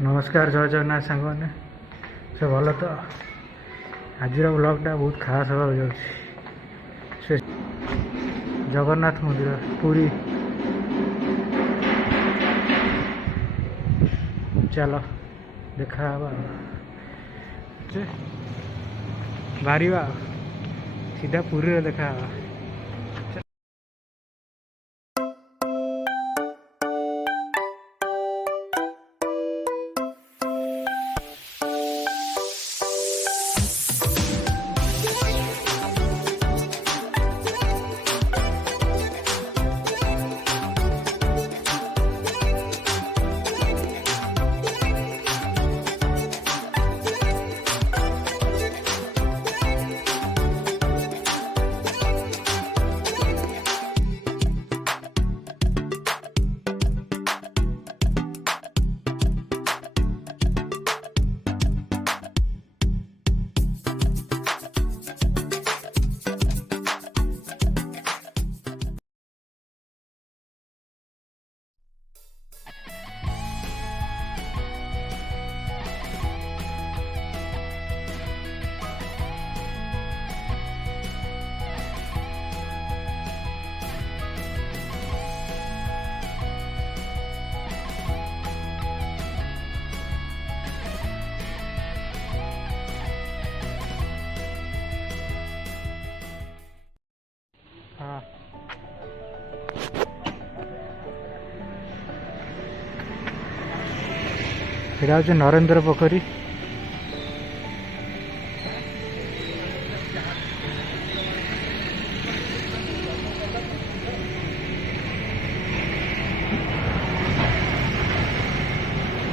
नमस्कार जय जगन्नाथ सांग मैंने से भल तो आज ब्लॉगटा बहुत खास हवा से जगन्नाथ मंदिर पुरी चलो देखा बाहर सीधा पुरी देखा यहाँ हूँ नरेंद्र पोखरी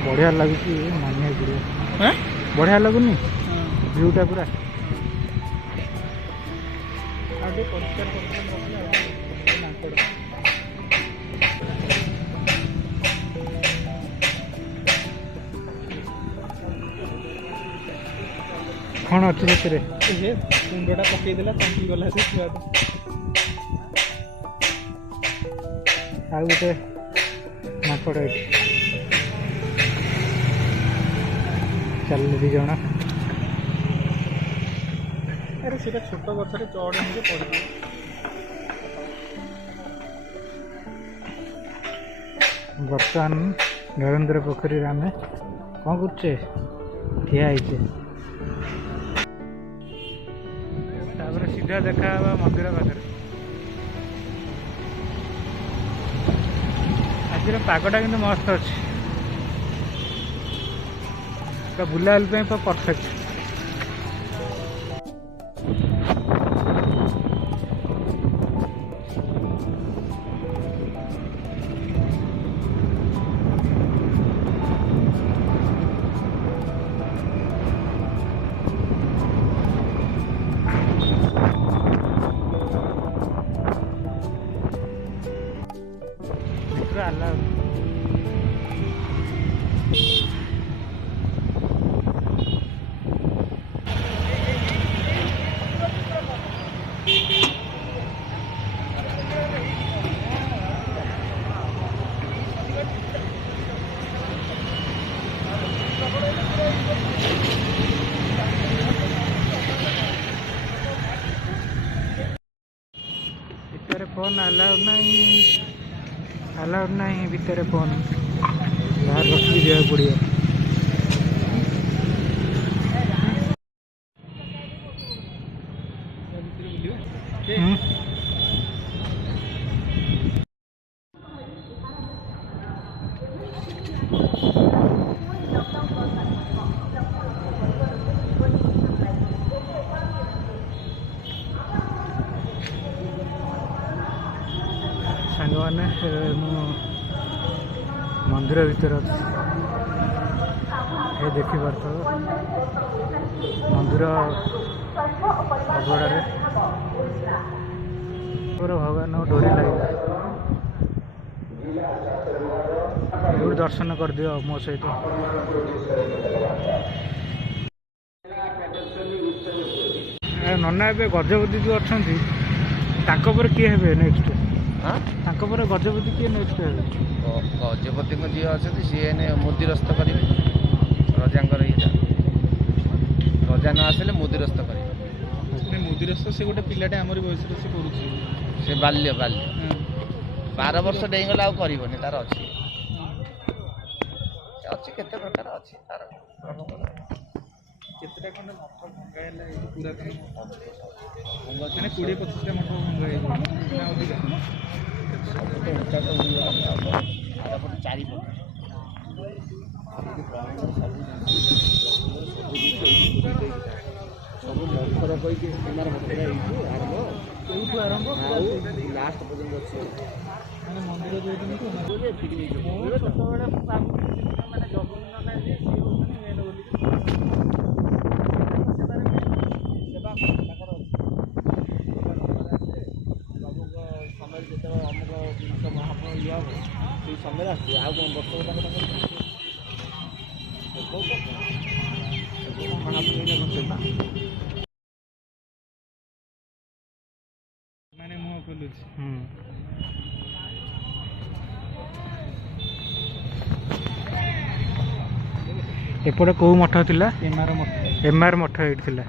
बढ़िया लगुच मानिया पड़े बढ़िया लगुनि व्यूटा पूरा कौन अच्छे से कुंडटा पकईदेला चंकी गला से आ गोटे माकड़ ये चल दी जण अरे सीधा छोट गछरे चढ़ नहीं पड़ बर्तमान नरेंद्र पोखरी आम कौन करे ठिया सीधा देखा मंदिर पाखे आज पागटा कि मस्त अच्छे बुलाबुली परफेक्ट फोन अलाउड नहीं भितर फोन बाहर रखी जाए पड़े सांग मैंने मंदिर भीतर अच्छे ये देखिपार मंदिर अगड़े पूरा भगवान डोरी लगे दर्शन कर दियो मो सहित नना ए गजपति जो अच्छा किए हे नेक्स्ट गजपति किए नेक्स्ट गजपति जी अच्छा सी मोदी रस्त करेंगे। ରଜାଙ୍କର ଇଏଟା ରଜା ନ ଆସିଲେ ମୁଦିରସ୍ତ କରିବେ। ମୁଦିରସ୍ତ ସେ ଗୋଟେ ପିଲାଟେ ଆମରି ବୟସରେ ସେ କରୁଛି। ସେ ବାଲ୍ୟ 12 ବର୍ଷ ଡେଇଁଗଲେ ଆଉ କରିବନି, ତାର ଅଛି ସେ ଅଛି କେତେ ପ୍ରକାର ଅଛି ତାର। କେତେଟା ଖଣ୍ଡେ ମଠ ଭଙ୍ଗା ହେଲା ଏଇ ପୁରାତନ ମଠ ମାନେ 20-25ଟା ମଠ ଭଙ୍ଗା ହେଇଯିବ ନା ଅଧିକା। ଚାରିପଟ ସବୁ ମଠର କହିକି ଏମାର ମଠଟା ଏଇଠୁ ଆରମ୍ଭ ଆଉ ଲାଷ୍ଟ ପର୍ଯ୍ୟନ୍ତ ଅଛି। ମାନେ ମନ୍ଦିର ଯୋଉଦିନଠୁ ଛୋଟବେଳେ ମୁଁ ଭାବୁଥିଲି ମାନେ ଜଗନ୍ନାଥ ନନା ଯିଏ ସିଏ ହେଉଛନ୍ତି ମେନ୍ ବୋଲି। ତାଙ୍କର ପ୍ରଭୁଙ୍କ ସମୟରେ ଯେତେବେଳେ ଅମୁକ ଜିନିଷ ମହାପ୍ରଭୁ ଇଏ ହବ ସେଇ ସମୟରେ ଆସିବେ। ଆଉ କ'ଣ ବର୍ଷ ତାଙ୍କର ମାନେ ମୁହଁ ଖୋଲୁଛି। ଏପଟେ କେଉଁ ମଠ ଥିଲା? ଏମାର ମଠ ଏଇଠି ଥିଲା।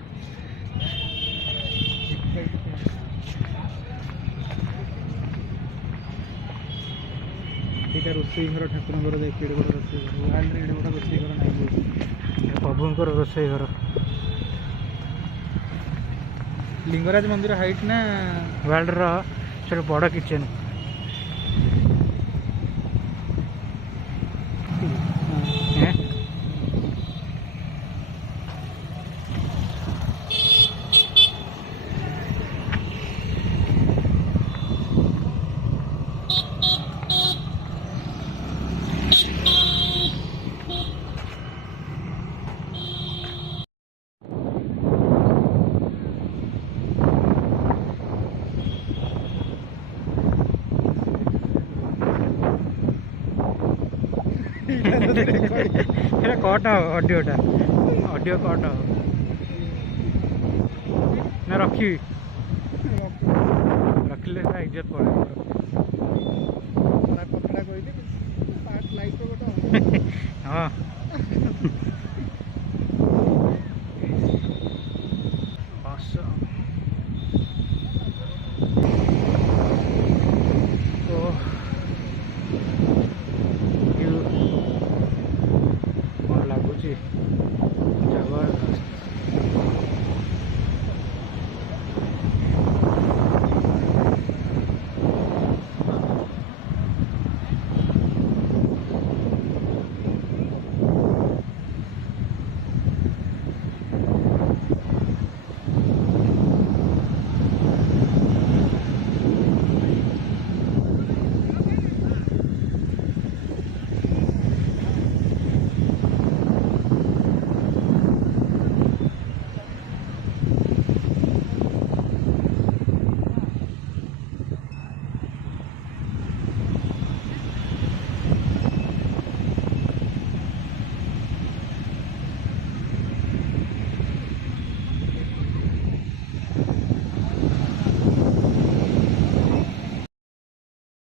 ଏଇଟା ରୋଷେଇ ଘର ଠାକୁରଙ୍କର ଦେଖି ଏଡ଼େ ବଡ଼ ରୋଷେଇ ଘର। ୱାର୍ଲଡରେ ଏଡ଼େ ବଡ଼ ରୋଷେଇ ଘର ନାହିଁ। ପ୍ରଭୁଙ୍କର ରୋଷେଇ ଘର। ଲିଙ୍ଗରାଜ ମନ୍ଦିର ହାଇଟ୍ ନା ୱାର୍ଲଡର ସେଠି ବଡ଼ କିଚେନ୍। এটা কট হব অডিওটা অডিও কট হব না রখিবি রখিলে তা ইজ্জত পড়ে କଥାଟା କହିଲି ପାର୍ଟ ଲାଇଫ୍ର ଗୋଟେ ହଁ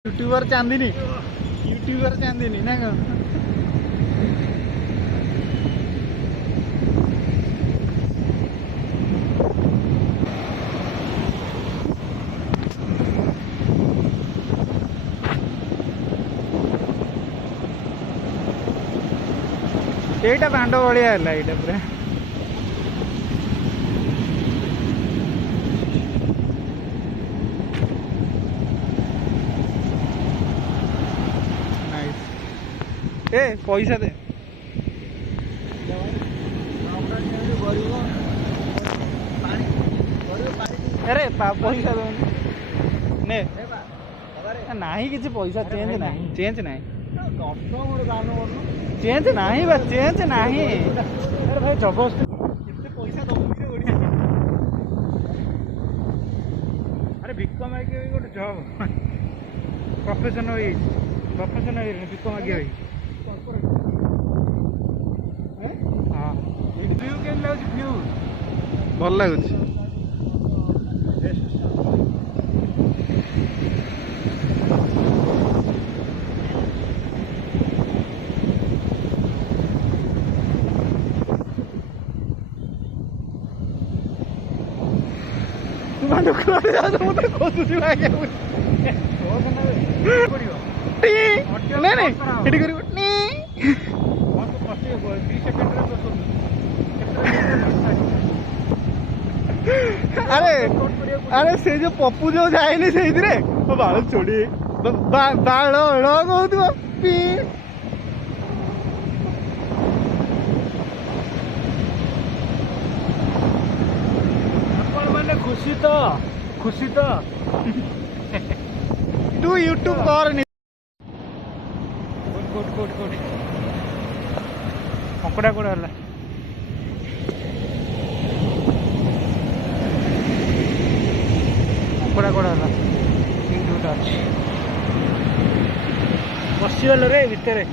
यूट्यूबर चांदनी ना क्या এইটা ଦାଣ୍ଡ ଭଳିଆ ହେଲା ଏଇଟା ପୁରା ए पैसा दे अरे पैसा दौन ने नहीं किसी पैसा चेंज नहीं चेंज नहीं चेंज नहीं बस चेंज नहीं अरे भाई जबरदस्त पैसा अरे भिक मागे गोटे जब प्रोफेशन भिक मागे हाँ व्यू के व्यू भल लगुच ଦୋକାନ ଯାଉଛ ମତେ ଖୋଜୁଛି ଆଜ୍ଞା ନାଇଁ ନାଇଁ ଏଠି କରିବ ଆରେ ଆରେ ସେ ଯୋଉ ପପୁ ଯୋଉ ଯାଇନି ସେଇଥିରେ ବାଳ ଚୋଡ଼ି ବାଳ କହୁଥିବ ଆପଣ ମାନେ ଖୁସି ତ ତୁ ୟୁଟ୍ୟୁବ କରନି କୋଉଠି କଙ୍କଡ଼ା କୋଉଟା ହେଲା କଙ୍କଡ଼ା କୋଉଟା ହେଲା ଏଇଠି ଗୋଟେ ଅଛି ବସିଗଲ ରେ ଭିତରେ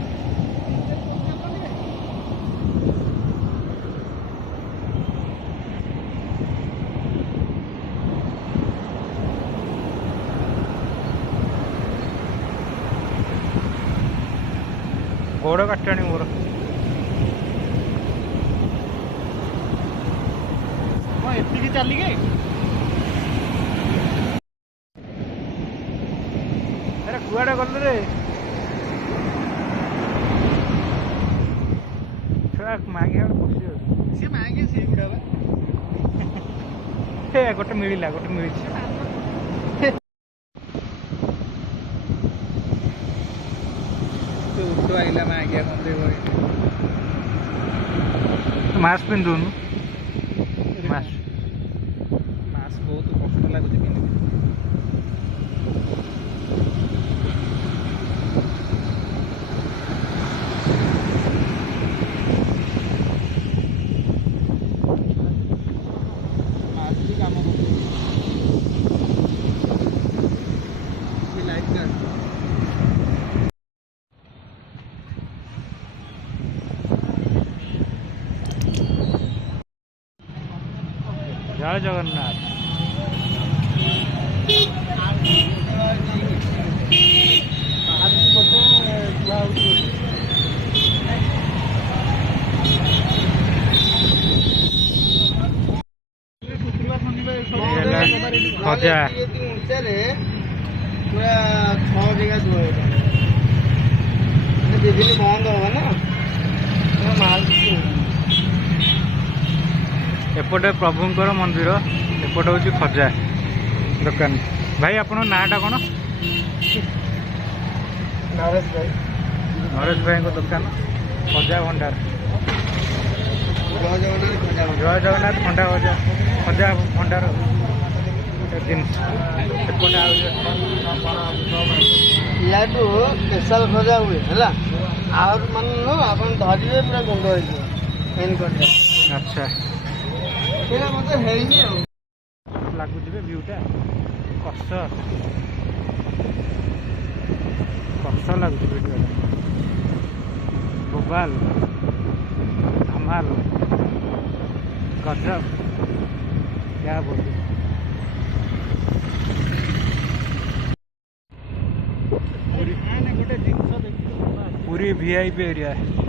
ଗୋଡ଼ କାଟିଲାଣି ମୋର କଣ ଏତିକି ଚାଲିକି ଆରେ କୁଆଡ଼େ ଗଲୁ ରେ ଛୁଆ ମାଗି ପଶି ଯାଉଛି ସେ ମାଗେ ସେଇଗୁଡ଼ା ବା ହେ ଗୋଟେ ମିଳିଛି ଉଠୁ ଆଇଲା ମାଗିଆ ମତେ ମାସ୍କ ପିନ୍ଧୁନୁ ମାସ୍କ ମାସ୍କ ବହୁତ କଷ୍ଟ ଲାଗୁଛି ପିନ୍ଧିବି ମାସ୍କ ବି କାମ କରୁଛି ଲାଇଫ୍ ଗାର୍ଡ ଜୟ ଜଗନ୍ନାଥ ଖଜା ପୁରା 6 ବିঘା ଦୂର ଦି ଦିନ ବନ୍ଦ ହବ ନା ମାଲ ଏପଟେ ପ୍ରଭୁଙ୍କର ମନ୍ଦିର ଏପଟେ ହେଉଛି ଖଜା ଦୋକାନ ଭାଇ ଆପଣଙ୍କ ନାଁଟା କ'ଣ ନରେଶ ଭାଇ ନରେଶ ଭାଇଙ୍କ ଦୋକାନ ଖଜା ଭଣ୍ଡାର ଜୟ ଜଗନ୍ନାଥ ଖଜା ଭଣ୍ଡାର ଜିନିଷ ଏପଟେ ଆଉ ୟାଠୁ ସ୍ପେଶାଲ ଖଜା ହୁଏ ହେଲା ଆଉ ମାନେ ନୁହଁ ଆପଣ ଧରିବେ ପୁରା ଗୁଣ୍ଡ ହେଇଯିବ ମେନ୍ ଖଜା ଆଚ୍ଛା ସେଇଟା ମୋତେ ହେଇନି ଆଉ ଲାଗୁଛି ଭିଉଟା କଷ୍ଟ ଲାଗୁଛି ଭିଡ଼ିଓଟା ବୋବାଲ ଧମାଲ ଗଜବ क्या बोलते पूरी वीआईपी एरिया है।